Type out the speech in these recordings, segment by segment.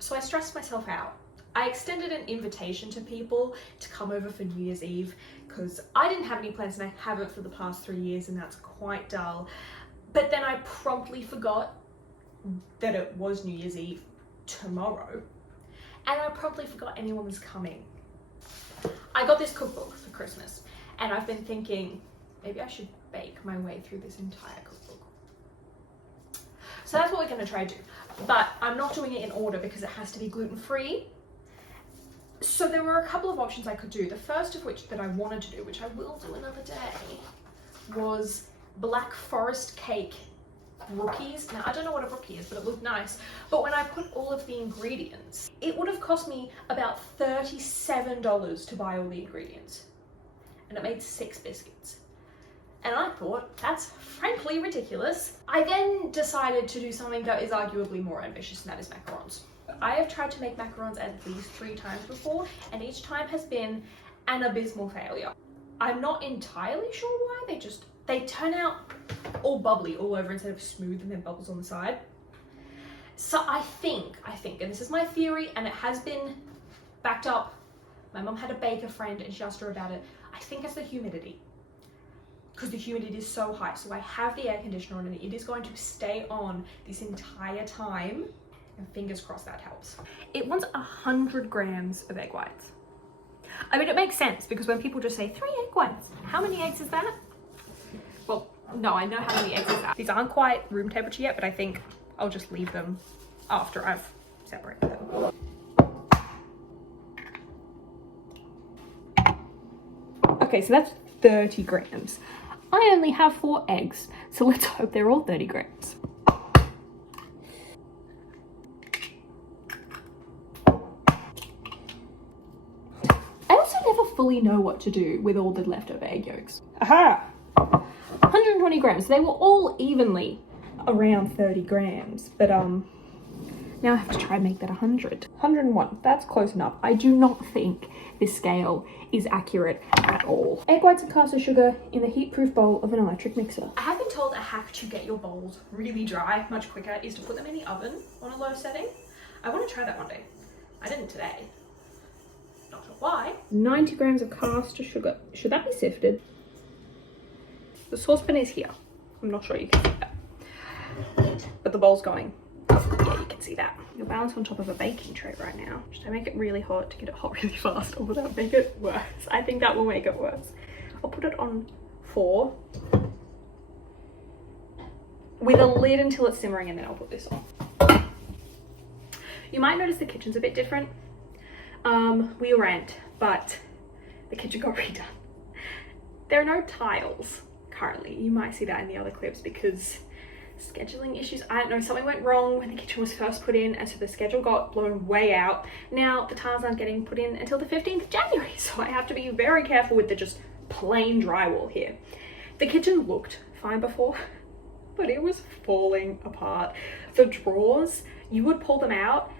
So I stressed myself out. I extended an invitation to people to come over for New Year's Eve because I didn't have any plans and I haven't for the past 3 years, and that's quite dull. But then I promptly forgot that it was New Year's Eve tomorrow, and I promptly forgot anyone was coming. I got this cookbook for Christmas and I've been thinking maybe I should bake my way through this entire cookbook. So that's what we're going to try to do, but I'm not doing it in order because it has to be gluten-free. So there were a couple of options I could do. The first of which that I wanted to do, which I will do another day, was Black Forest cake rookies. Now I don't know what a rookie is, but it looked nice. But when I put all of the ingredients, it would have cost me about $37 to buy all the ingredients. And it made 6 biscuits. And I thought, that's frankly ridiculous. I then decided to do something that is arguably more ambitious, and that is macarons. I have tried to make macarons at least 3 times before, and each time has been an abysmal failure. I'm not entirely sure why, they turn out all bubbly all over instead of smooth and then bubbles on the side. So I think, and this is my theory, and it has been backed up. My mum had a baker friend and she asked her about it. I think it's the humidity, because the humidity is so high. So I have the air conditioner on and it is going to stay on this entire time, and fingers crossed that helps. It wants 100 grams of egg whites. I mean, it makes sense because when people just say 3 egg whites, how many eggs is that? Well, no, I know how many eggs is that. These aren't quite room temperature yet, but I think I'll just leave them after I've separated them. Okay, so that's 30 grams. I only have 4 eggs, so let's hope they're all 30 grams. I also never fully know what to do with all the leftover egg yolks. Aha! 120 grams. They were all evenly around 30 grams, but now I have to try and make that 100. 101, that's close enough. I do not think this scale is accurate at all. Egg whites and caster sugar in the heat-proof bowl of an electric mixer. I have been told a hack to get your bowls really dry much quicker is to put them in the oven on a low setting. I want to try that one day. I didn't today. Not sure why. 90 grams of caster sugar. Should that be sifted? The saucepan is here. I'm not sure you can see that. But the bowl's going. Yeah, you can see that. You're balanced on top of a baking tray right now. Should I make it really hot to get it hot really fast, or will that make it worse? I think that will make it worse. I'll put it on 4 with a lid until it's simmering, and then I'll put this on. You might notice the kitchen's a bit different. We rent, but the kitchen got redone. There are no tiles currently. You might see that in the other clips because scheduling issues. I don't know, something went wrong when the kitchen was first put in, and so the schedule got blown way out. Now the tiles aren't getting put in until the 15th of January, so I have to be very careful with the just plain drywall here. The kitchen looked fine before, but it was falling apart. The drawers, you would pull them out,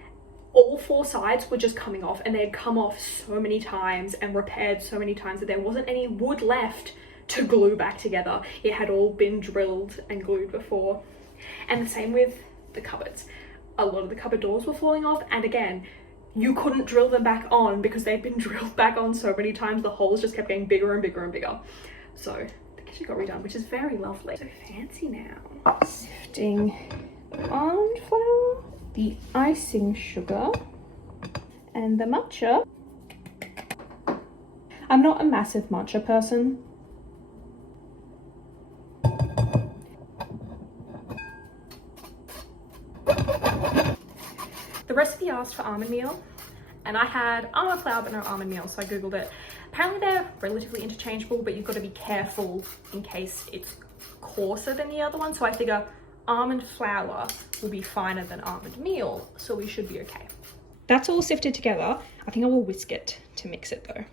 all 4 sides were just coming off, and they had come off so many times and repaired so many times that there wasn't any wood left to glue back together. It had all been drilled and glued before. And the same with the cupboards. A lot of the cupboard doors were falling off, and again, you couldn't drill them back on because they'd been drilled back on so many times. The holes just kept getting bigger and bigger and bigger. So the kitchen got redone, which is very lovely. So fancy now. Sifting almond flour, the icing sugar, and the matcha. I'm not a massive matcha person. The recipe asked for almond meal, and I had almond flour but no almond meal, so I googled it. Apparently they're relatively interchangeable, but you've got to be careful in case it's coarser than the other one. So I figure almond flour will be finer than almond meal, so we should be okay. That's all sifted together. I think I will whisk it to mix it though.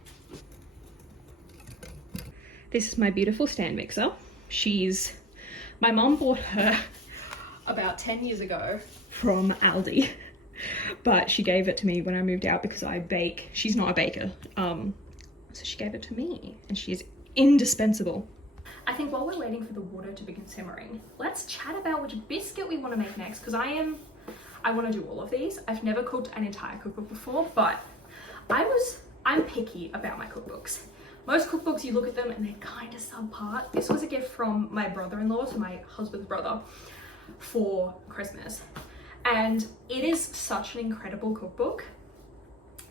This is my beautiful stand mixer. My mom bought her about 10 years ago from Aldi, but she gave it to me when I moved out because I bake. She's not a baker, so she gave it to me, and she is indispensable. I think while we're waiting for the water to begin simmering, let's chat about which biscuit we want to make next, because I I want to do all of these. I've never cooked an entire cookbook before, but I'm picky about my cookbooks. Most cookbooks, you look at them and they're kind of subpar. This was a gift from my brother-in-law, so my husband's brother, for Christmas. And it is such an incredible cookbook.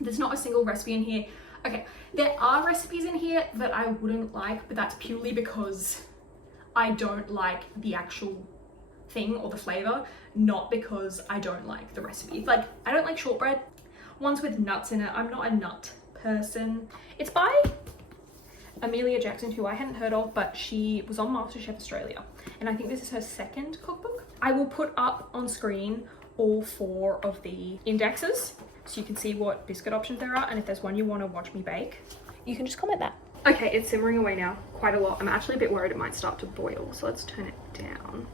There's not a single recipe in here. Okay, there are recipes in here that I wouldn't like, but that's purely because I don't like the actual thing or the flavor, not because I don't like the recipe. Like, I don't like shortbread, ones with nuts in it. I'm not a nut person. It's by Amelia Jackson, who I hadn't heard of, but she was on MasterChef Australia, and I think this is her second cookbook. I will put up on screen all 4 of the indexes so you can see what biscuit options there are, and if there's one you want to watch me bake, you can just comment that. Okay, it's simmering away now quite a lot. I'm actually a bit worried it might start to boil, so let's turn it down.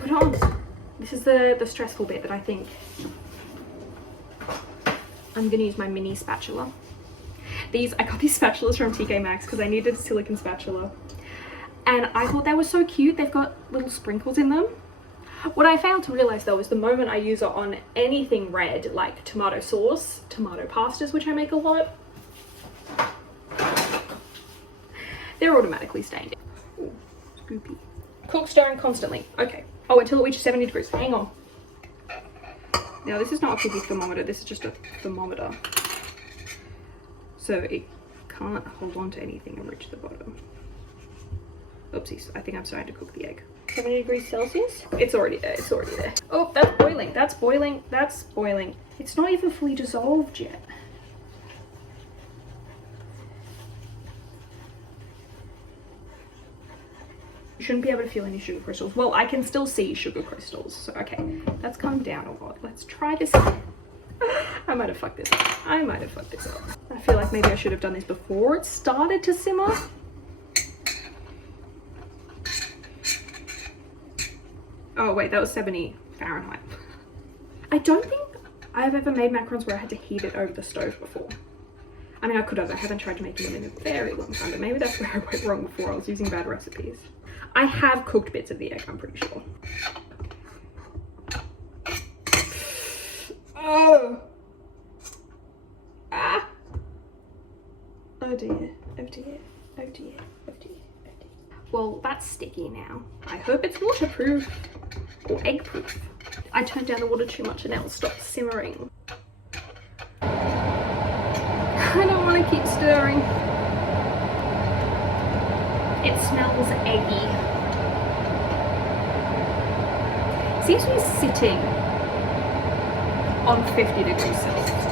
Put it on. This is the stressful bit that I think I'm gonna use my mini spatula. I got these spatulas from TK Maxx because I needed a silicone spatula, and I thought they were so cute. They've got little sprinkles in them. What I failed to realize though is the moment I use it on anything red, like tomato sauce, tomato pastas, which I make a lot, they're automatically stained. Ooh, scoopy. Cook, stirring constantly. Okay. Oh, until it reaches 70 degrees. Hang on. Now this is not a cookie thermometer, this is just a thermometer. So it can't hold on to anything and reach the bottom. Oopsies, I think I'm starting to cook the egg. 70 degrees Celsius? It's already there, it's already there. Oh, that's boiling, that's boiling, that's boiling. It's not even fully dissolved yet. You shouldn't be able to feel any sugar crystals. Well, I can still see sugar crystals, so okay. That's calmed down a lot. Let's try this again. I might have fucked this up. I might have fucked this up. I feel like maybe I should have done this before it started to simmer. Oh wait, that was 70 Fahrenheit. I don't think I've ever made macarons where I had to heat it over the stove before. I mean, I could have. I haven't tried making them in a very long time, but maybe that's where I went wrong before. I was using bad recipes. I have cooked bits of the egg, I'm pretty sure. Oh! Ah! Oh dear, oh dear, oh dear, oh dear, oh dear. Well, that's sticky now. I hope it's waterproof or egg-proof. I turned down the water too much and now it stopped simmering. I don't want to keep stirring. It smells eggy. Seems to be sitting on 50 degrees Celsius.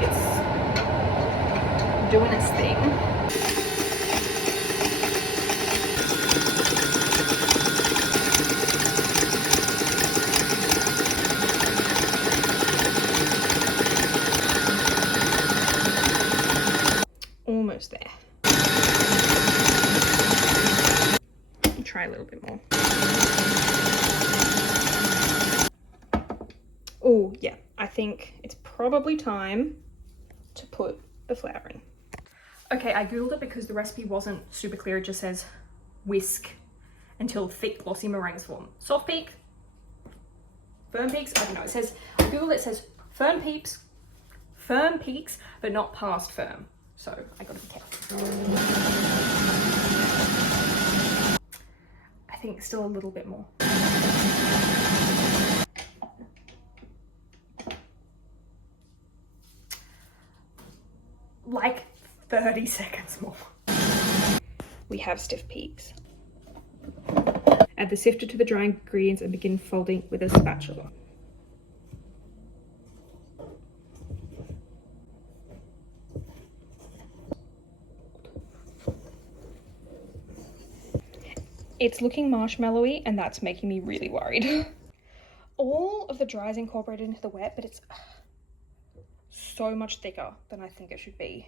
It's doing its thing. Almost there. Try a little bit more. Oh yeah, I think it's probably time to put the flour in. Okay, I googled it because the recipe wasn't super clear. It just says whisk until thick glossy meringues form. Soft peak, firm peaks, I don't know. It says, I googled it, it says firm peaks, but not past firm. So I gotta be careful. I think still a little bit more. Like 30 seconds more. We have stiff peaks. Add the sifter to the dry ingredients and begin folding with a spatula. It's looking marshmallowy and that's making me really worried. All of the dry is incorporated into the wet, but it's so much thicker than I think it should be.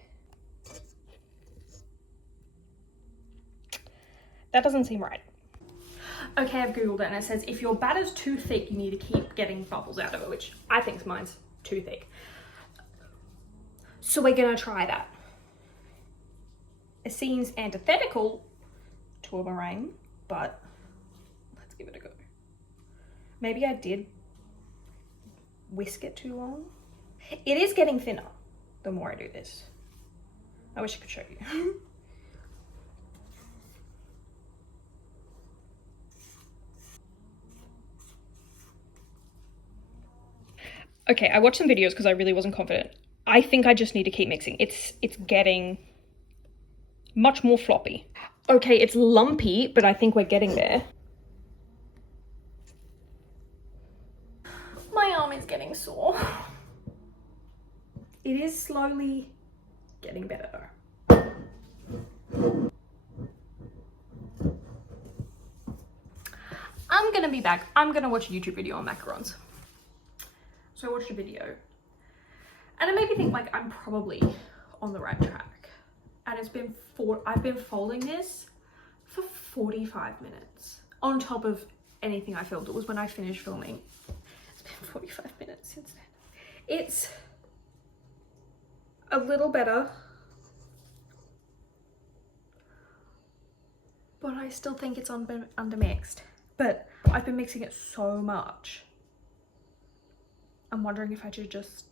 That doesn't seem right. Okay, I've googled it and it says if your batter's too thick, you need to keep getting bubbles out of it, which I think mine's too thick. So we're gonna try that. It seems antithetical to a meringue, but let's give it a go. Maybe I did whisk it too long. It is getting thinner the more I do this. I wish I could show you. Okay, I watched some videos because I really wasn't confident. I think I just need to keep mixing. It's getting much more floppy. Okay, it's lumpy, but I think we're getting there. My arm is getting sore. It is slowly getting better though. I'm gonna be back. I'm gonna watch a YouTube video on macarons. So I watched a video and it made me think like I'm probably on the right track. And I've been folding this for 45 minutes on top of anything I filmed. It was when I finished filming. It's been 45 minutes since then. It's a little better, but I still think it's undermixed. But I've been mixing it so much. I'm wondering if I should just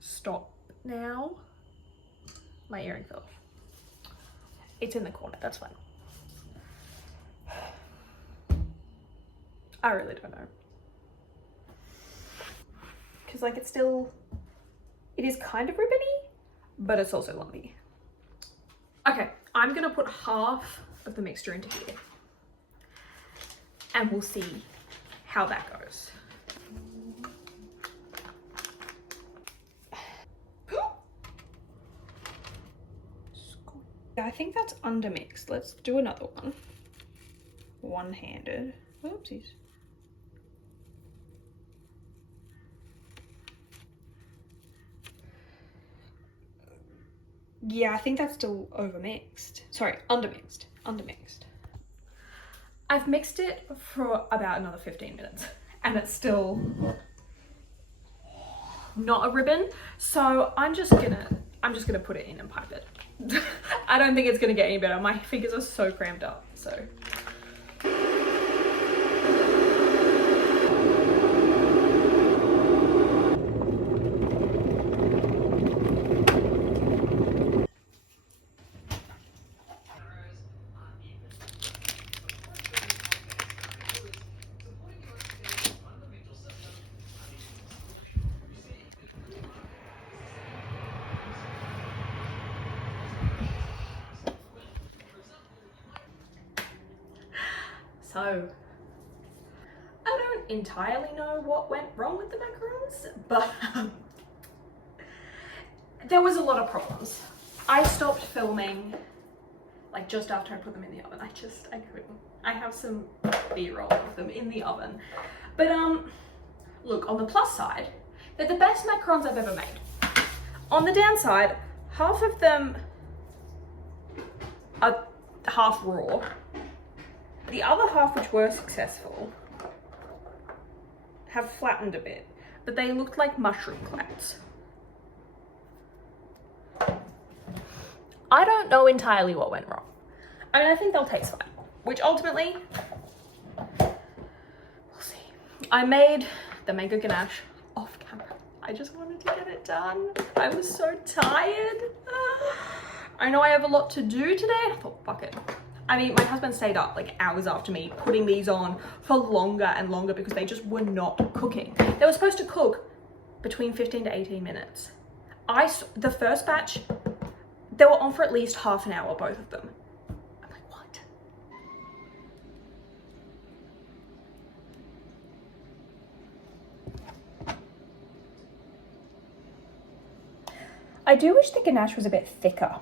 stop now. My earring fell off. It's in the corner, that's fine. I really don't know. Because like it is kind of ribbony, but it's also lumpy. Okay, I'm gonna put half of the mixture into here and we'll see how that goes. I think that's undermixed. Let's do another one. One-handed. Oopsies. Yeah, I think that's still overmixed. Sorry, undermixed. Undermixed. I've mixed it for about another 15 minutes and it's still not a ribbon. So I'm just gonna put it in and pipe it. I don't think it's gonna get any better. My fingers are so cramped up, so. So, I don't entirely know what went wrong with the macarons, but there was a lot of problems. I stopped filming like just after I put them in the oven. I couldn't. I have some B-roll of them in the oven. But look, on the plus side, they're the best macarons I've ever made. On the downside, half of them are half raw. The other half, which were successful, have flattened a bit, but they looked like mushroom clouds. I don't know entirely what went wrong. I mean, I think they'll taste fine, which ultimately, we'll see. I made the mango ganache off camera. I just wanted to get it done. I was so tired. I know I have a lot to do today. I thought, fuck it. I mean, my husband stayed up like hours after me putting these on for longer and longer because they just were not cooking. They were supposed to cook between 15 to 18 minutes. The first batch, they were on for at least half an hour, both of them. I'm like, what? I do wish the ganache was a bit thicker.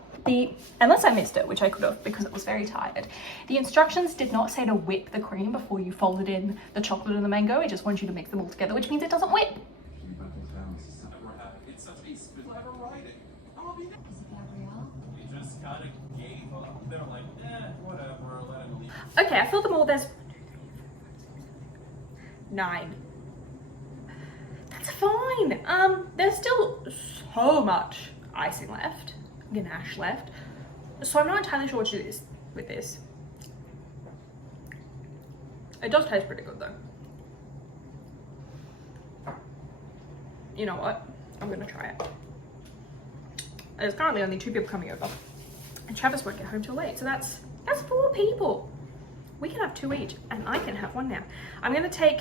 Unless I missed it, which I could have because it was very tired. The instructions did not say to whip the cream before you folded in the chocolate and the mango. It just wants you to mix them all together, which means it doesn't whip. Okay, I filled them all. There's 9. That's fine. There's still so much icing left, ganache left, so I'm not entirely sure what to do with this. It does taste pretty good though. you know what? I'm gonna try it. There's currently only 2 people coming over, and Travis won't get home till late, so that's 4 people. We can have 2 each, and I can have 1 now. I'm gonna take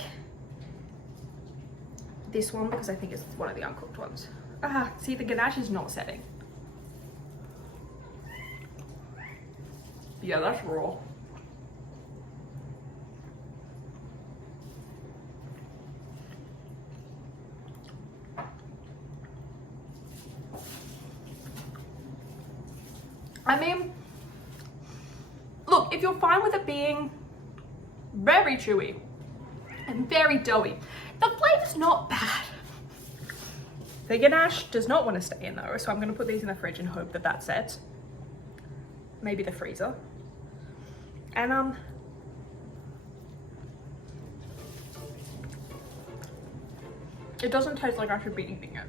this one because I think it's one of the uncooked ones. See, the ganache is not setting. Yeah, that's raw. I mean, look, if you're fine with it being very chewy and very doughy, the flavor's not bad. The ganache does not want to stay in though, so I'm going to put these in the fridge and hope that that sets. Maybe the freezer. And it doesn't taste like I should be eating it.